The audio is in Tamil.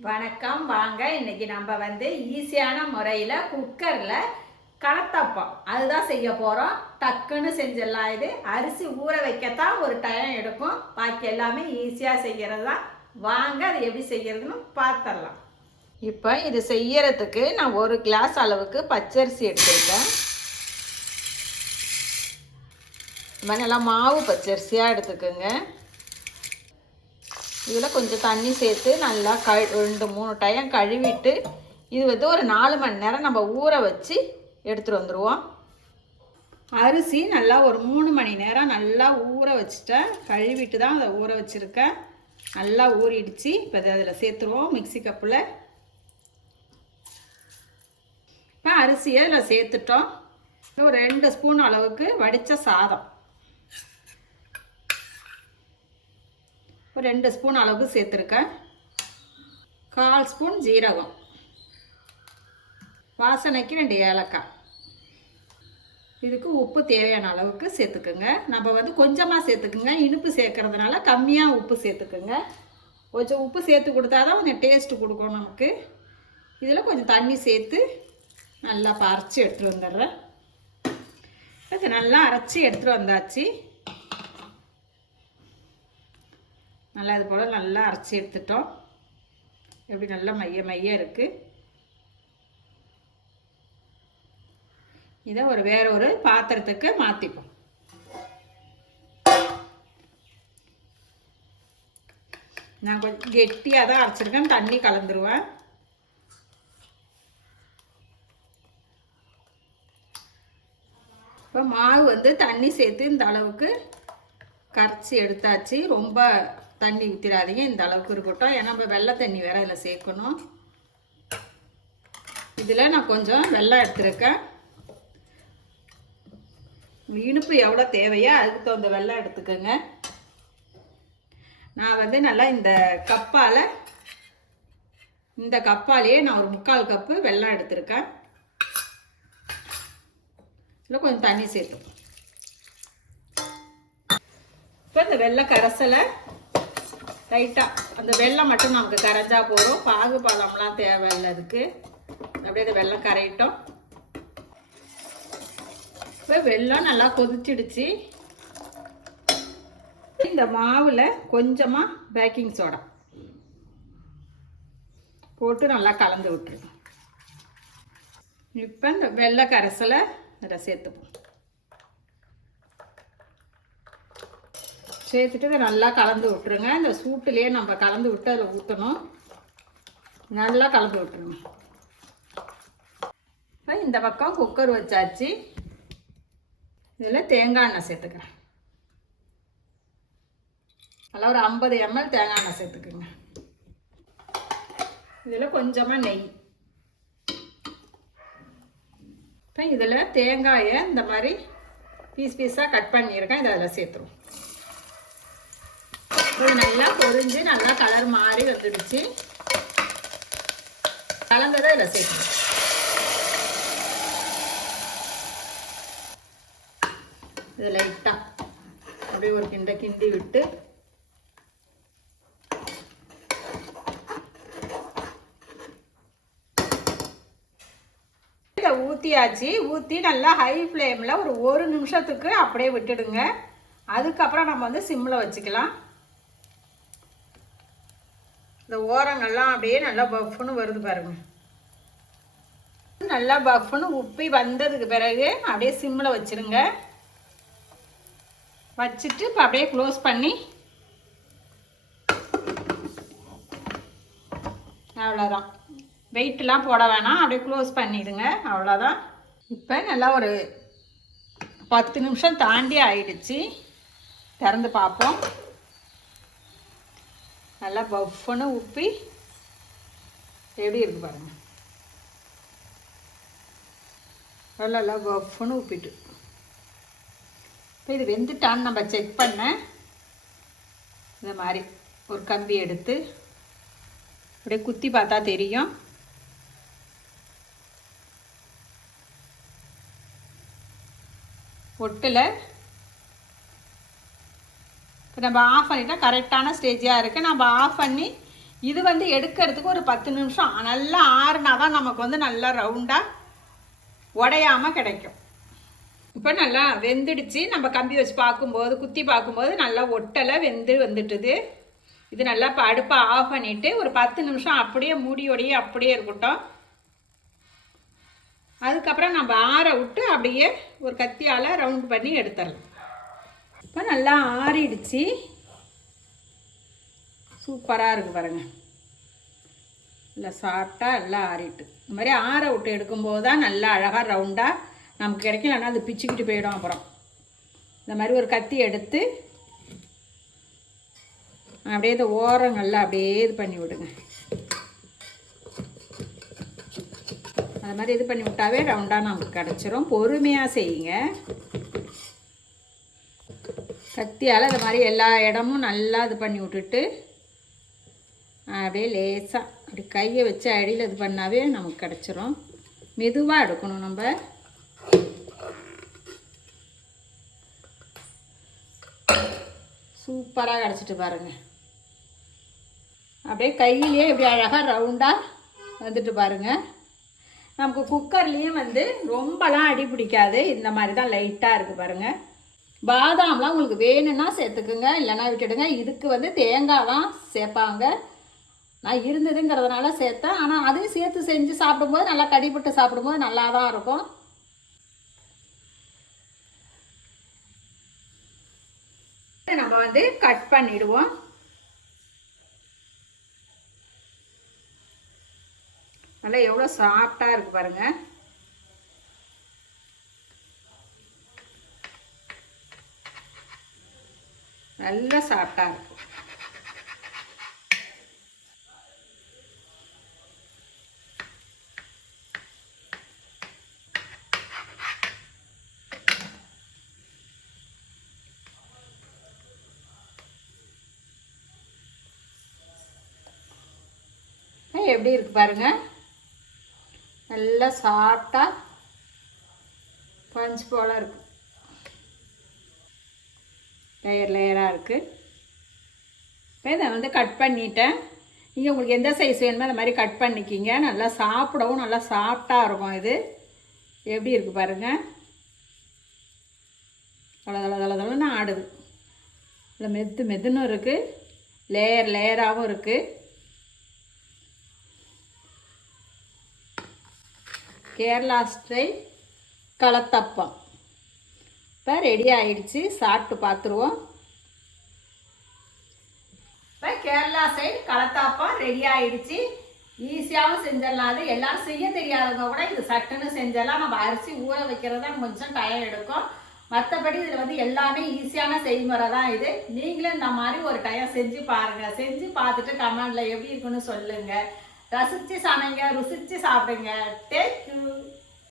வணக்கம் வாங்க. இன்னைக்கு நம்ம வந்து ஈஸியான முறையில் குக்கரில் கலத்தப்பம். அதுதான் செய்ய போகிறோம் டக்குன்னு செஞ்சிடலாம் இது. அரிசி ஊற வைக்கத்தான் ஒரு டைம் எடுக்கும். பாக்கி எல்லாமே ஈஸியாக செய்கிறது தான் வாங்க அது எப்படி செய்கிறதுன்னு பார்த்துடலாம் இப்போ இது செய்யறதுக்கு நான் ஒரு கிளாஸ் அளவுக்கு பச்சரிசி எடுத்துருக்கேன். இந்த மாதிரி நல்லா மாவு பச்சரிசியாக எடுத்துக்கோங்க. இதில் கொஞ்சம் தண்ணி சேர்த்து நல்லா கழு ரெண்டு மூணு டைம் கழுவிட்டு இது வந்து ஒரு நாலு மணி நேரம் நம்ம ஊற வச்சு எடுத்துகிட்டு வந்துடுவோம் அரிசி நல்லா ஒரு மூணு மணி நேரம் நல்லா ஊற வச்சுட்டேன். கழுவிட்டு தான் அதை ஊற வச்சுருக்கேன். நல்லா ஊறிடுச்சு. இப்போ அதை அதில் சேர்த்துருவோம் மிக்ஸி கப்பில். இப்போ அரிசியை அதில் சேர்த்துட்டோம். ஒரு ரெண்டு ஸ்பூன் அளவுக்கு வடித்த சாதம். ஒரு ரெண்டு ஸ்பூன் அளவுக்கு சேர்த்துருக்கேன். கால் ஸ்பூன் ஜீரகம். வாசனைக்கு ரெண்டு ஏலக்காய். இதுக்கு உப்பு தேவையான அளவுக்கு சேர்த்துக்குங்க. நம்ம வந்து கொஞ்சமாக சேர்த்துக்குங்க. இனிப்பு சேர்க்கறதுனால கம்மியாக உப்பு சேர்த்துக்குங்க. கொஞ்சம் உப்பு சேர்த்து கொடுத்தா தான் கொஞ்சம் டேஸ்ட்டு கொடுக்கும் நமக்கு. இதில் கொஞ்சம் தண்ணி சேர்த்து நல்லா பறித்து எடுத்துகிட்டு வந்துடுறேன். இது நல்லா அரைச்சி எடுத்துகிட்டு வந்தாச்சு. நல்லா இது போல் நல்லா அரைச்சி எடுத்துட்டோம். எப்படி நல்லா மைய மைய இருக்குது இதை ஒரு வேற ஒரு பாத்திரத்துக்கு மாற்றிப்போம் நான் கொஞ்சம் கெட்டியாக தான் அரைச்சிருக்கேன். தண்ணி கலந்துருவேன். இப்போ மாவு வந்து தண்ணி சேர்த்து இந்த அளவுக்கு கரைச்சி எடுத்தாச்சு. ரொம்ப தண்ணி ஊற்றிடாதீங்க இந்த அளவுக்கு இருக்கட்டும். ஏன்னா நம்ம வெள்ளை தண்ணி வேறு இதில் சேர்க்கணும். இதில் நான் கொஞ்சம் வெள்ளம் எடுத்துருக்கேன். இனிப்பு எவ்வளோ தேவையோ அதுக்கு தகுந்த வெள்ளம் எடுத்துக்கோங்க. நான் வந்து நல்லா இந்த கப்பால் இந்த கப்பாலேயே நான் ஒரு முக்கால் கப்பு வெள்ளம் எடுத்திருக்கேன். இதில் கொஞ்சம் தண்ணி சேர்த்து இப்போ இந்த வெள்ளை கரைசலை லைட்டாக அந்த வெள்ளம் மட்டும் நமக்கு கரைஞ்சா போதும். பாகு பழம்லாம் தேவையில்லை அதுக்கு. அப்படியே அந்த வெள்ளம் கரையிட்டோம். இப்போ வெள்ளம் நல்லா கொதிச்சிடுச்சு. இந்த மாவில் கொஞ்சமாக பேக்கிங் சோடா போட்டு நல்லா கலந்து விட்டுருங்க. இப்போ இந்த வெள்ளை கரைசலை நல்லா சேர்த்துப்போம். சேர்த்துட்டு இதை நல்லா கலந்து விட்டுருங்க. இந்த சூட்டுலேயே நம்ம கலந்து விட்டு அதில் ஊற்றணும் நல்லா கலந்து விட்டுருங்க. இப்போ இந்த பக்கம் குக்கர் வச்சாச்சு. இதில் தேங்காய் எண்ணெய் சேர்த்துக்கிறேன். நல்லா ஒரு ஐம்பது எம்எல் தேங்காய் எண்ணெய் சேர்த்துக்குங்க. இதில் கொஞ்சமாக நெய். இப்போ இதில் தேங்காயை இந்த மாதிரி பீஸ் பீஸாக கட் பண்ணியிருக்கேன். இதை அதில் சேர்த்துருவோம். இது நல்லா பொரிஞ்சு நல்லா கலர் மாறி வந்துடுச்சு. கலந்ததை இதில் சேர்க்கணும் இது லைட்டாக அப்படியே ஒரு கிண்ட கிண்டி விட்டு. ஊற்றியாச்சு ஊற்றி நல்லா ஹை ஃப்ளேமில் ஒரு ஒரு நிமிஷத்துக்கு அப்படியே விட்டுடுங்க. அதுக்கப்புறம் நம்ம வந்து சிம்மில் வச்சுக்கலாம். இந்த ஓரங்கள்லாம் அப்படியே நல்லா பஃப்னு வருது பாருங்க. நல்லா பஃப்னு உப்பி வந்ததுக்கு பிறகு அப்படியே சிம்மில் வச்சுருங்க. வச்சுட்டு இப்போ அப்படியே க்ளோஸ் பண்ணி அவ்வளோதான் வெயிட்லாம் போட வேணாம். அப்படியே க்ளோஸ் பண்ணிடுங்க. அவ்வளோதான் இப்போ நல்லா ஒரு பத்து நிமிஷம் தாண்டி ஆயிடுச்சு. திறந்து பார்ப்போம். நல்லா பஃப்னு உப்பி எப்படி இருக்கு பாருங்க. நல்லா நல்லா பஃப்னு உப்பிட்டு. இப்போ இது வெந்துட்டான்னு நம்ம செக் பண்ண. இந்த மாதிரி ஒரு கம்பி எடுத்து அப்படியே குத்தி பார்த்தா தெரியும். ஒட்டில் இப்போ நம்ம ஆஃப் பண்ணிட்டால் கரெக்டான ஸ்டேஜாக இருக்குது நம்ம ஆஃப் பண்ணி இது வந்து எடுக்கிறதுக்கு ஒரு பத்து நிமிஷம். நல்லா ஆறுனா தான் நமக்கு வந்து நல்லா ரவுண்டாக உடையாமல் கிடைக்கும். இப்போ நல்லா வெந்துடுச்சு. நம்ம கம்பி வச்சு பார்க்கும்போது குத்தி பார்க்கும்போது நல்லா ஒட்டலை வெந்து வந்துட்டுது. இது நல்லா இப்போ அடுப்பை ஆஃப் பண்ணிவிட்டு ஒரு பத்து நிமிஷம் அப்படியே மூடியோடையே அப்படியே இருக்கட்டும். அதுக்கப்புறம் நம்ம ஆற விட்டு அப்படியே ஒரு கத்தியால் ரவுண்ட் பண்ணி எடுத்துடலாம். இப்போ நல்லா ஆறிடுச்சு. சூப்பராக இருக்குது பாருங்கள் நல்லா சாஃப்டாக எல்லாம் ஆறிட்டு. இந்த மாதிரி ஆற விட்டு எடுக்கும்போது தான் நல்லா அழகாக ரவுண்டாக நமக்கு கிடைக்கலன்னா அது பிச்சுக்கிட்டு போயிடும் அப்புறம். இந்த மாதிரி ஒரு கத்தி எடுத்து அப்படியே இந்த ஓரங்கள்லாம் அப்படியே இது பண்ணி விடுங்க. அது மாதிரி இது பண்ணி விட்டாவே ரவுண்டாக நமக்கு கிடச்சிரும். பொறுமையாக செய்யுங்க. கத்தியால் அது மாதிரி எல்லா இடமும் நல்லா இது பண்ணி விட்டுட்டு அப்படியே லேசாக அப்படி கையை வச்சு அடியில் இது பண்ணாவே நமக்கு கிடச்சிரும். மெதுவாக எடுக்கணும் நம்ம. சூப்பராக கிடச்சிட்டு பாருங்க. அப்படியே கையிலேயே இப்படி அழகாக ரவுண்டாக வந்துட்டு பாருங்க. நமக்கு குக்கர்லேயும் வந்து ரொம்பலாம் அடி பிடிக்காது. இந்த மாதிரி தான் லைட்டாக இருக்குது பாருங்கள் பாதாம்லாம் உங்களுக்கு வேணும்னா சேர்த்துக்குங்க இல்லைன்னா விட்டுடுங்க இதுக்கு வந்து தேங்காய்லாம் சேர்ப்பாங்க. நான் இருந்ததுங்கிறதுனால சேர்த்தேன். ஆனால் அதையும் சேர்த்து செஞ்சு சாப்பிடும்போது நல்லா கடிப்பட்டு சாப்பிடும்போது நல்லா தான் இருக்கும் நம்ம வந்து கட் பண்ணிடுவோம். நல்லா எவ்வளோ சாஃப்டாக இருக்குது பாருங்கள் நல்லா சாஃப்டாக இருக்கும். அஹ் எப்படி இருக்கு பாருங்க? நல்லா சாப்பிட்டா பஞ்சு போல இருக்கு. லேயர் லேயராக இருக்குது இப்போ இதை வந்து கட் பண்ணிட்டேன். நீங்கள் உங்களுக்கு எந்த சைஸ் வேணுமோ அந்த மாதிரி கட் பண்ணிக்கிங்க. நல்லா சாப்பிடவும் நல்லா சாஃப்டாக இருக்கும் இது. எப்படி இருக்குது பாருங்கள் தள தள தள தளன்னு ஆடுது. இல்லை மெத்து மெத்துன்னு இருக்குது லேயர் லேயராகவும் இருக்குது கேரளா ஸ்டைல் கலத்தப்பம். இப்போ ரெடி ஆயிடுச்சு. சாப்பிட்டு பார்த்துருவோம் இப்போ கேரளா சைடு கலத்தாப்பம் ரெடி ஆயிடுச்சு. ஈஸியாகவும் செஞ்சிடலாம். அது எல்லாரும் செய்ய தெரியாதவங்க கூட இது சட்டுன்னு செஞ்சிடலாம். நம்ம அரிசி ஊற வைக்கிறது தான் கொஞ்சம் டயம் எடுக்கும். மற்றபடி இதில் வந்து எல்லாமே ஈஸியான செய்முறை தான் இது. நீங்களும் இந்த மாதிரி ஒரு டயம் செஞ்சு பாருங்கள் செஞ்சு பார்த்துட்டு கமெண்டில் எப்படி இருக்குன்னு சொல்லுங்கள் ரசித்து சமைங்க ருசித்து சாப்பிடுங்க. தேங்க்யூ